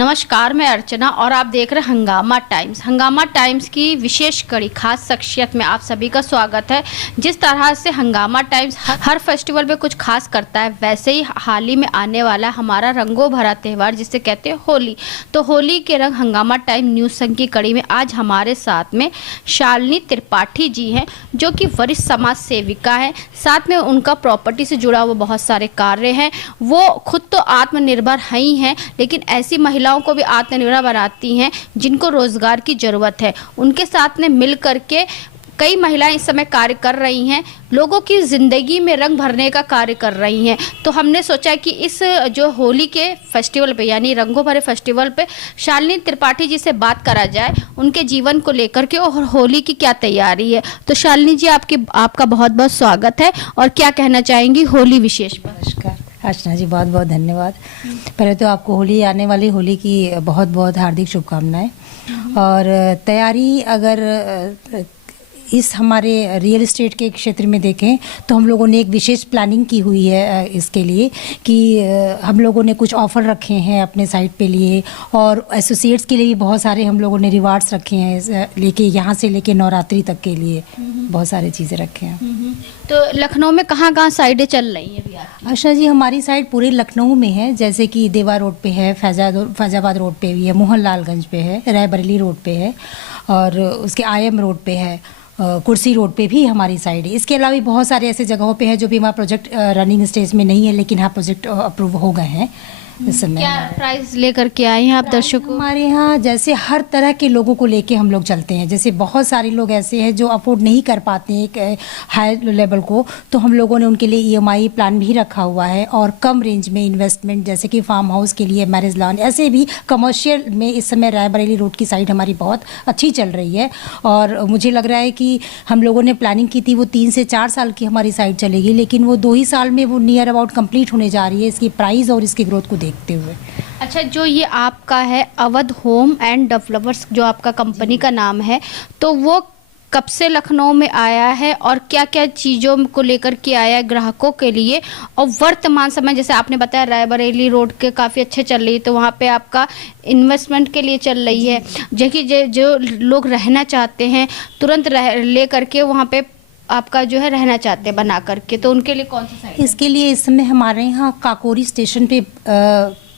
नमस्कार, मैं अर्चना और आप देख रहे हैं हंगामा टाइम्स। हंगामा टाइम्स की विशेष कड़ी खास शख्सियत में आप सभी का स्वागत है। जिस तरह से हंगामा टाइम्स हर फेस्टिवल में कुछ खास करता है, वैसे ही हाल ही में आने वाला हमारा रंगों भरा त्यौहार जिसे कहते हैं होली। तो होली के रंग हंगामा टाइम न्यूज़ संघ की कड़ी में आज हमारे साथ में शालिनी त्रिपाठी जी हैं, जो कि वरिष्ठ समाज सेविका है। साथ में उनका प्रॉपर्टी से जुड़ा हुआ बहुत सारे कार्य हैं। वो खुद तो आत्मनिर्भर ही हैं, लेकिन ऐसी महिलाओं को भी आत्मनिर्भर बनाती हैं जिनको रोजगार की ज़रूरत है। उनके साथ में मिल करके कई महिलाएं इस समय कार्य कर रही हैं, लोगों की ज़िंदगी में रंग भरने का कार्य कर रही हैं। तो हमने सोचा कि इस जो होली के फेस्टिवल पे यानी रंगों भरे फेस्टिवल पे शालिनी त्रिपाठी जी से बात करा जाए, उनके जीवन को लेकर के और होली की क्या तैयारी है। तो शालिनी जी, आपका बहुत बहुत स्वागत है और क्या कहना चाहेंगी होली विशेष पर। नमस्कार अर्चना जी, बहुत बहुत धन्यवाद। पहले तो आपको आने वाली होली की बहुत बहुत हार्दिक शुभकामनाएं। और तैयारी अगर इस हमारे रियल एस्टेट के क्षेत्र में देखें तो हम लोगों ने एक विशेष प्लानिंग की हुई है इसके लिए कि हम लोगों ने कुछ ऑफ़र रखे हैं अपने साइट पे लिए, और एसोसिएट्स के लिए भी बहुत सारे हम लोगों ने रिवार्ड्स रखे हैं, लेके यहाँ से लेके नवरात्रि तक के लिए बहुत सारी चीज़ें रखे हैं। तो लखनऊ में कहाँ कहाँ साइडें चल रही हैं अभी आपकी? अच्छा जी, हमारी साइड पूरे लखनऊ में है, जैसे कि देवा रोड पे है, फैजाबाद रोड पे भी है, मोहनलालगंज पे है, रायबरेली रोड पे है, और उसके आयम रोड पे है, कुर्सी रोड पे भी हमारी साइड है। इसके अलावा भी बहुत सारे ऐसे जगहों पे है जो भी हमारा प्रोजेक्ट रनिंग स्टेज में नहीं है, लेकिन हाँ प्रोजेक्ट अप्रूव हो गए हैं इस समय। क्या प्राइस लेकर के आए हैं आप दर्शकों? हमारे यहाँ जैसे हर तरह के लोगों को लेके हम लोग चलते हैं। जैसे बहुत सारे लोग ऐसे हैं जो अफोर्ड नहीं कर पाते हैं एक हाई लेवल को, तो हम लोगों ने उनके लिए EMI प्लान भी रखा हुआ है, और कम रेंज में इन्वेस्टमेंट जैसे कि फार्म हाउस के लिए मैरिज लॉन, ऐसे भी कमर्शियल में इस समय रायबरेली रोड की साइड हमारी बहुत अच्छी चल रही है। और मुझे लग रहा है कि हम लोगों ने प्लानिंग की थी वो 3 से 4 साल की हमारी साइड चलेगी, लेकिन वो 2 ही साल में वो नियर अबाउट कंप्लीट होने जा रही है, इसकी प्राइस और इसकी ग्रोथ को देखते हुए। अच्छा, जो ये आपका है अवध होम एंड डेवलपर्स, जो आपका कंपनी का नाम है, तो वो कब से लखनऊ में आया है और क्या क्या चीज़ों को लेकर के आया है ग्राहकों के लिए? और वर्तमान समय जैसे आपने बताया रायबरेली रोड के काफ़ी अच्छे चल रही है, तो वहाँ पे आपका इन्वेस्टमेंट के लिए चल रही है, जो लोग रहना चाहते हैं तुरंत ले करके वहाँ पे आपका जो है रहना चाहते हैं बना करके, तो उनके लिए कौन सा साइट? इसके लिए इस समय हमारे यहाँ काकोरी स्टेशन पे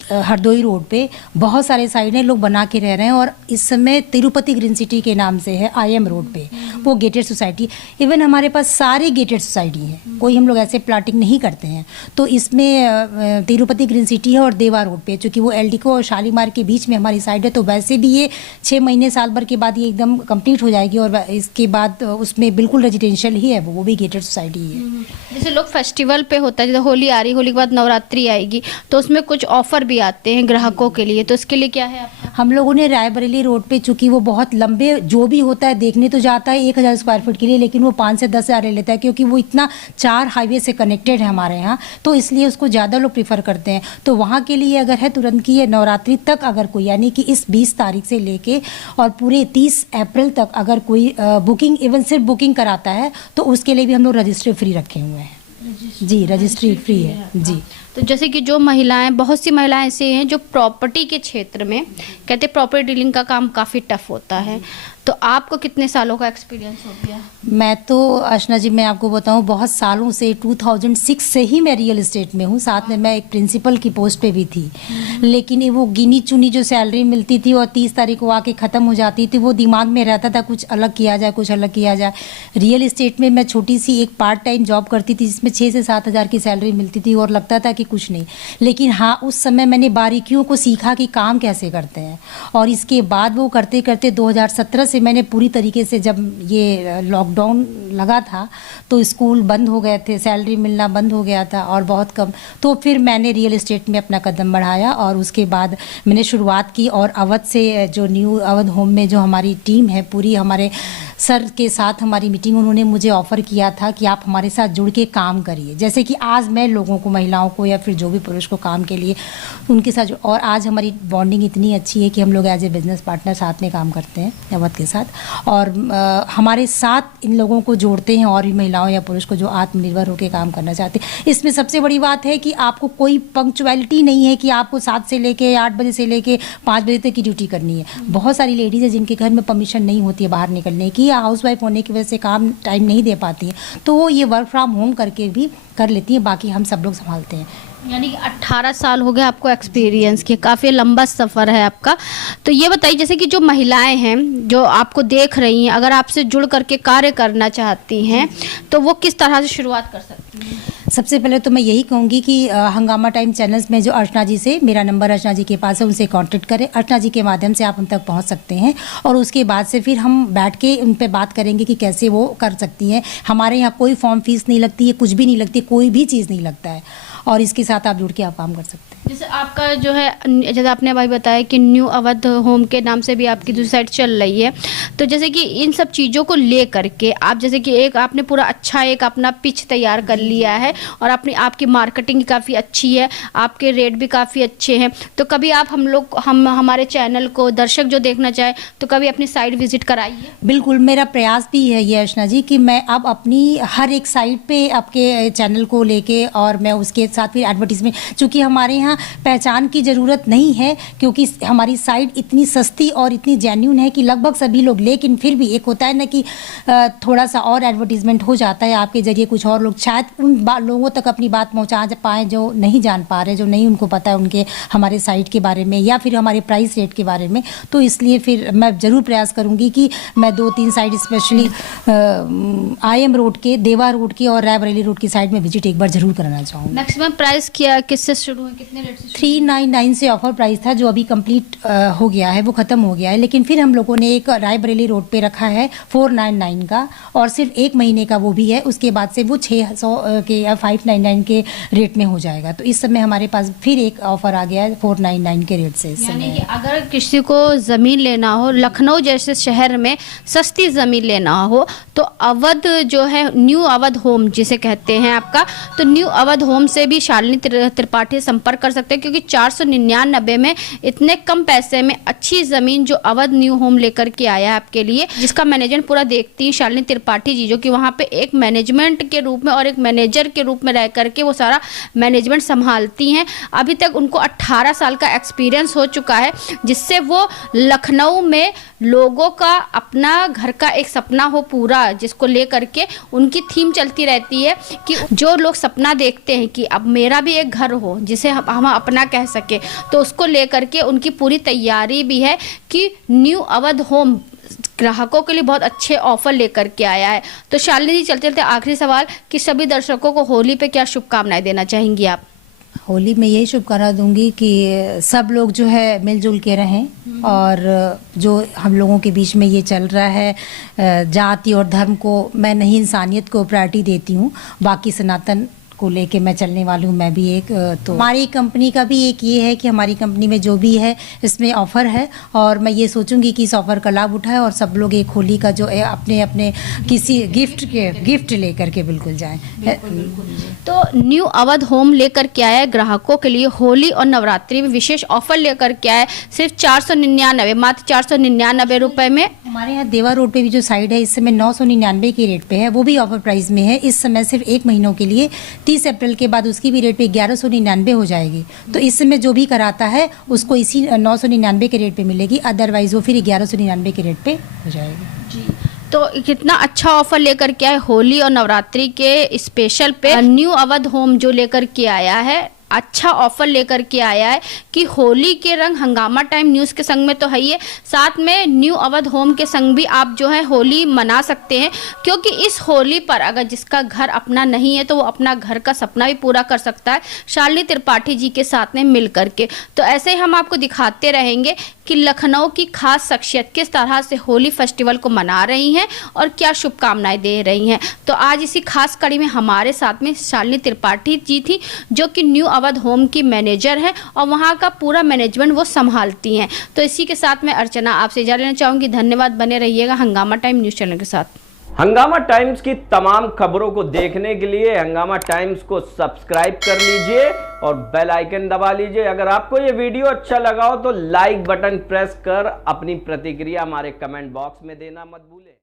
हरदोई रोड पे बहुत सारे साइड हैं, लोग बना के रह रहे हैं। और इस समय तिरुपति ग्रीन सिटी के नाम से है IM रोड पे, वो गेटेड सोसाइटी। इवन हमारे पास सारी गेटेड सोसाइटी हैं, कोई हम लोग ऐसे प्लाटिंग नहीं करते हैं। तो इसमें तिरुपति ग्रीन सिटी है और देवा रोड पे, चूँकि वो एल्डिको और शालीमार के बीच में हमारी साइड है, तो वैसे भी ये 6 महीने साल भर के बाद ये एकदम कंप्लीट हो जाएगी। और इसके बाद उसमें बिल्कुल रेजिडेंशियल ही है, वो भी गेटेड सोसाइटी ही है। जैसे लोग फेस्टिवल पे होता है, जैसे होली आ रही, होली के बाद नवरात्रि आएगी, तो उसमें कुछ ऑफर भी आते हैं ग्राहकों के लिए, तो इसके लिए क्या है आपका? हम लोगों ने रायबरेली रोड पे, चूंकि वो बहुत लंबे जो भी होता है देखने तो जाता है 1000 स्क्वायर फीट के लिए, लेकिन वो 5 से 10 हज़ार ले लेता है, क्योंकि वो इतना 4 हाईवे से कनेक्टेड है हमारे यहाँ, तो इसलिए उसको ज़्यादा लोग प्रीफर करते हैं। तो वहाँ के लिए अगर है तुरंत की नवरात्रि तक अगर कोई, यानी कि इस 20 तारीख से लेके और पूरे 30 अप्रैल तक अगर कोई बुकिंग, इवन सिर्फ बुकिंग कराता है, तो उसके लिए भी हम लोग रजिस्ट्री फ्री रखे हुए हैं। जी, रजिस्ट्री फ्री है जी। तो जैसे कि जो महिलाएं, बहुत सी महिलाएं ऐसी हैं जो प्रॉपर्टी के क्षेत्र में कहते हैं प्रॉपर्टी डीलिंग का काम काफ़ी टफ होता है, तो आपको कितने सालों का एक्सपीरियंस हो गया? मैं तो अर्चना जी, मैं आपको बताऊं, बहुत सालों से 2006 से ही मैं रियल एस्टेट में हूं। साथ में मैं एक प्रिंसिपल की पोस्ट पे भी थी, लेकिन वो गिनी चुनी जो सैलरी मिलती थी और 30 तारीख को आके ख़त्म हो जाती थी, वो दिमाग में रहता था कुछ अलग किया जाए, कुछ अलग किया जाए। रियल एस्टेट में मैं छोटी सी एक पार्ट टाइम जॉब करती थी, जिसमें 6 से 7 हज़ार की सैलरी मिलती थी, और लगता था कि कुछ नहीं। लेकिन हाँ, उस समय मैंने बारीकियों को सीखा कि काम कैसे करते हैं, और इसके बाद वो करते करते 2017 से मैंने पूरी तरीके से, जब ये लॉकडाउन लगा था तो स्कूल बंद हो गए थे, सैलरी मिलना बंद हो गया था और बहुत कम, तो फिर मैंने रियल एस्टेट में अपना कदम बढ़ाया, और उसके बाद मैंने शुरुआत की। और अवध से जो न्यू अवध होम में जो हमारी टीम है पूरी, हमारे सर के साथ हमारी मीटिंग, उन्होंने मुझे ऑफ़र किया था कि आप हमारे साथ जुड़ के काम करिए। जैसे कि आज मैं लोगों को, महिलाओं को या फिर जो भी पुरुष को काम के लिए उनके साथ, और आज हमारी बॉन्डिंग इतनी अच्छी है कि हम लोग एज ए बिजनेस पार्टनर साथ में काम करते हैं अवध के साथ, और हमारे साथ इन लोगों को जोड़ते हैं और भी महिलाओं या पुरुष को जो आत्मनिर्भर होकर काम करना चाहते हैं। इसमें सबसे बड़ी बात है कि आपको कोई पंक्चुअलिटी नहीं है कि आपको 7 से लेके 8 बजे से लेके 5 बजे तक की ड्यूटी करनी है। बहुत सारी लेडीज़ है जिनके घर में परमिशन नहीं होती है बाहर निकलने की, या हाउसवाइफ होने की वजह से काम टाइम नहीं दे पाती है, तो वो ये वर्क फ्रॉम होम करके भी कर लेती हैं। बाकी हम सब लोग संभालते हैं। यानी कि 18 साल हो गए आपको एक्सपीरियंस के, काफ़ी लंबा सफ़र है आपका। तो ये बताइए, जैसे कि जो महिलाएं हैं जो आपको देख रही हैं, अगर आपसे जुड़ करके कार्य करना चाहती हैं तो वो किस तरह से शुरुआत कर सकती हैं? सबसे पहले तो मैं यही कहूँगी कि हंगामा टाइम चैनल्स में जो अर्चना जी से, मेरा नंबर अर्चना जी के पास है, उनसे कांटेक्ट करें। अर्चना जी के माध्यम से आप उन तक पहुँच सकते हैं, और उसके बाद से फिर हम बैठ के उन पे बात करेंगे कि कैसे वो कर सकती हैं। हमारे यहाँ कोई फॉर्म फीस नहीं लगती है, कुछ भी नहीं लगती, कोई भी चीज़ नहीं लगता है, और इसके साथ आप जुड़ के आप काम कर सकते हैं। जैसे आपका जो है, जैसे आपने भाई बताया कि न्यू अवध होम के नाम से भी आपकी दूसरी साइट चल रही है, तो जैसे कि इन सब चीज़ों को ले करके आप, जैसे कि एक आपने पूरा अच्छा एक अपना पिच तैयार कर लिया है, और अपनी आपकी मार्केटिंग काफ़ी अच्छी है, आपके रेट भी काफ़ी अच्छे हैं, तो कभी आप हमारे चैनल को दर्शक जो देखना चाहे तो कभी अपनी साइट विजिट कराइए। बिल्कुल, मेरा प्रयास भी है ये अर्चना जी कि मैं अब अपनी हर एक साइट पे आपके चैनल को लेके, और मैं उसके साथ फिर एडवर्टीजमेंट, चूँकि हमारे यहाँ पहचान की ज़रूरत नहीं है, क्योंकि हमारी साइट इतनी सस्ती और इतनी जेन्युइन है कि लगभग सभी लोग, लेकिन फिर भी एक होता है ना कि थोड़ा सा और एडवर्टीजमेंट हो जाता है आपके ज़रिए, कुछ और लोग शायद उन लोगों तक अपनी बात पहुंचा पाएँ जो नहीं जान पा रहे, जो नहीं उनको पता है उनके हमारे साइट के बारे में या फिर हमारे प्राइस रेट के बारे में। तो इसलिए फिर मैं ज़रूर प्रयास करूँगी कि मैं 2-3 साइट, स्पेशली IM रोड के, देवा रोड की और रायबरेली रोड की साइड में विजिट एक बार ज़रूर कराना चाहूँगी। मैक्सिमम प्राइस क्या, किससे शुरू है, कितने रेट से? 399 से ऑफर प्राइस था, जो अभी कंप्लीट हो गया है, वो ख़त्म हो गया है, लेकिन फिर हम लोगों ने एक रायबरेली रोड पे रखा है 499 का, और सिर्फ 1 महीने का वो भी है। उसके बाद से वो 600 के या 599 के रेट में हो जाएगा। तो इस समय हमारे पास फिर एक ऑफर आ गया है 499 के रेट से। यानी कि अगर किसी को ज़मीन लेना हो, लखनऊ जैसे शहर में सस्ती ज़मीन लेना हो, तो अवध जो है, न्यू अवध होम जिसे कहते हैं आपका, तो न्यू अवध होम से भी शालिनी त्रिपाठी संपर्क कर सकते हैं, क्योंकि 499 में इतने कम पैसे में अच्छी ज़मीन जो अवध न्यू होम लेकर के आया है आपके लिए, जिसका मैनेजमेंट पूरा देखती है शालिनी त्रिपाठी जी, जो कि वहाँ पे एक मैनेजमेंट के रूप में और एक मैनेजर के रूप में रह करके वो सारा मैनेजमेंट संभालती हैं। अभी तक उनको 18 साल का एक्सपीरियंस हो चुका है, जिससे वो लखनऊ में लोगों का अपना घर का एक सपना हो पूरा, जिसको ले करके उनकी थीम चलती रहती है कि जो लोग सपना देखते हैं कि अब मेरा भी एक घर हो जिसे हम अपना कह सके, तो उसको ले करके उनकी पूरी तैयारी भी है कि न्यू अवध होम ग्राहकों के लिए बहुत अच्छे ऑफर लेकर के आया है। तो शालिनी जी, चलते चलते आखिरी सवाल कि सभी दर्शकों को होली पे क्या शुभकामनाएं देना चाहेंगी आप? होली में यही शुभकामना दूंगी कि सब लोग जो है मिलजुल के रहें, और जो हम लोगों के बीच में ये चल रहा है जाति और धर्म को मैं नहीं, इंसानियत को प्रायोरिटी देती हूँ। बाकी सनातन को लेके मैं चलने वाली हूँ मैं भी एक। तो हमारी कंपनी का भी एक ये है कि हमारी कंपनी में जो भी है इसमें ऑफ़र है, और मैं ये सोचूंगी कि इस ऑफ़र का लाभ उठाएं और सब लोग एक होली का जो है अपने अपने किसी गिफ्ट लेकर के बिल्कुल जाएं। तो न्यू अवध होम लेकर के आया है ग्राहकों के लिए होली और नवरात्रि में विशेष ऑफर लेकर के आया है, सिर्फ 499, मात्र 499 रुपए में। हमारे यहाँ देवा रोड पे भी जो साइड है इस समय 999 के रेट पे है, वो भी ऑफर प्राइस में है इस समय सिर्फ 1 महीनों के लिए। 30 अप्रैल के बाद उसकी भी रेट पे 1199 हो जाएगी। तो इस समय जो भी कराता है उसको इसी 999 के रेट पे मिलेगी, अदरवाइज वो फिर 1199 के रेट पे हो जाएगी। जी, तो कितना अच्छा ऑफर लेकर के आए होली और नवरात्रि के स्पेशल पे न्यू अवध होम जो लेकर के आया है, अच्छा ऑफर लेकर के आया है कि होली के रंग हंगामा टाइम न्यूज़ के संग में तो है ही है, साथ में न्यू अवध होम के संग भी आप जो है होली मना सकते हैं, क्योंकि इस होली पर अगर जिसका घर अपना नहीं है तो वो अपना घर का सपना भी पूरा कर सकता है शालिनी त्रिपाठी जी के साथ में मिल करके। तो ऐसे ही हम आपको दिखाते रहेंगे कि लखनऊ की खास शख्सियत किस तरह से होली फेस्टिवल को मना रही हैं और क्या शुभकामनाएं दे रही हैं। तो आज इसी खास कड़ी में हमारे साथ में शालिनी त्रिपाठी जी थी, जो कि न्यू अवध होम की मैनेजर है और वहाँ का पूरा मैनेजमेंट वो संभालती हैं। तो इसी के साथ मैं अर्चना आपसे इजाज़त लेना चाहूँगी। धन्यवाद, बने रहिएगा हंगामा टाइम न्यूज़ चैनल के साथ। हंगामा टाइम्स की तमाम खबरों को देखने के लिए हंगामा टाइम्स को सब्सक्राइब कर लीजिए और बेल आइकन दबा लीजिए। अगर आपको ये वीडियो अच्छा लगा हो तो लाइक बटन प्रेस कर अपनी प्रतिक्रिया हमारे कमेंट बॉक्स में देना मत भूलें।